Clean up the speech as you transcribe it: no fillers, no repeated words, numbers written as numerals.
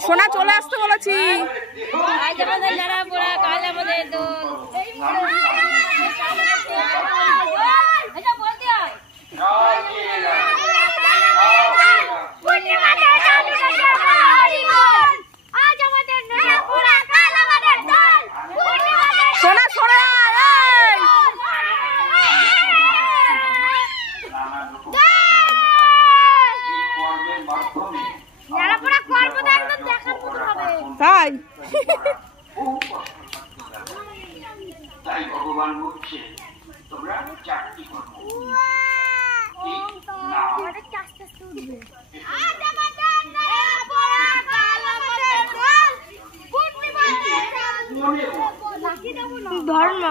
সোনা চলে আসতে বলেছি। সোনা সোনা তাই তাই ভগবান বলছে তোমরা চারটি করো ধর্ম